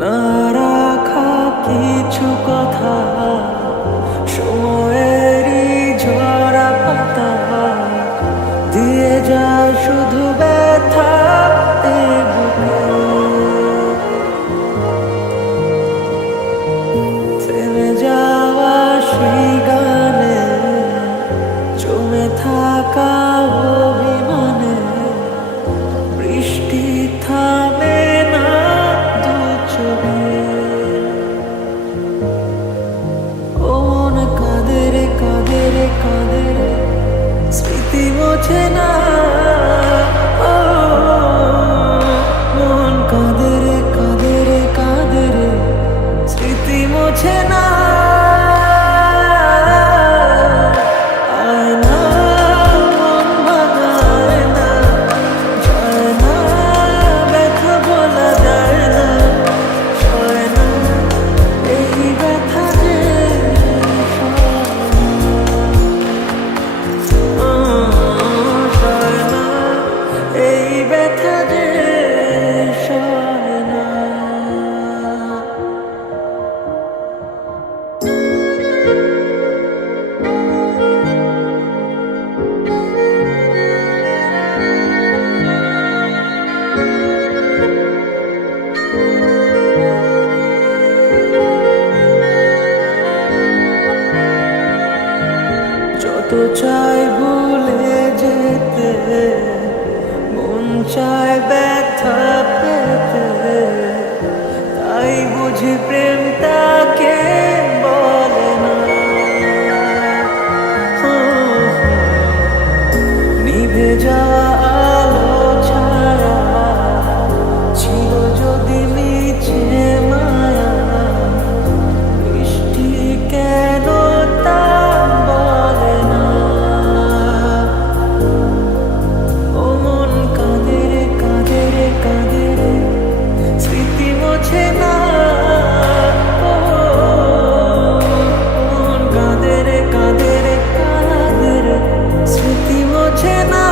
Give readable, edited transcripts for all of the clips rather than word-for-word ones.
না রাখা কিছু কথা সময়েরই ঝরা পাতা দিয়ে যায় শুধু ব্যথা এ বুকে। থেমে যাওয়া সেই গানে জমে থাকা অভিমানে বৃষ্টি থামে না দু চোখে। ও মন কাঁদে রে কাঁদে রে কাঁদে রে স্মৃতি মোছে না। ও মন কাঁদে রে কাঁদে রে কাঁদে রে স্মৃতি মোছে না। যত চাই ভুলে যেতে মন চায় ব্যথা পেতে, তাই বুঝি প্রেম তাকে বলে না। নিভে যাওয়া আলো ছায়া ছিল যদি মিছে মায়া, বৃষ্টি কেন তা বলে না। ও মন কাঁদে রে কাঁদে রে কাঁদে রে স্মৃতি মোছে না। ও মন কাঁদে রে কাঁদে রে কাঁদে রে স্মৃতি মোছে না।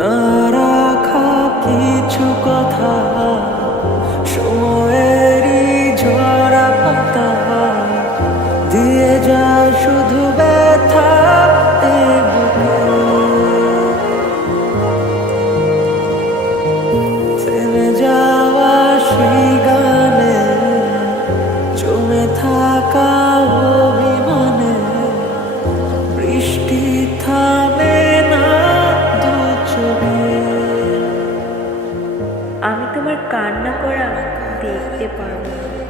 না রাখা কিছু কথা সময়েরই ঝরা পাতা দিয়ে যায় শুধু ব্যথা এ বুকে। থেমে যাওয়া সেই গানে জমে থাকা অভিমানে বৃষ্টি থামে না দু চোখে। আমি তোমার কান্না করা দেখতে পারবো না,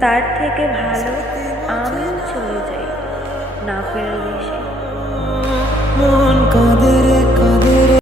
তার থেকে ভালো আমিও চলে যাই না ফেরার দেশে। মন কাঁদে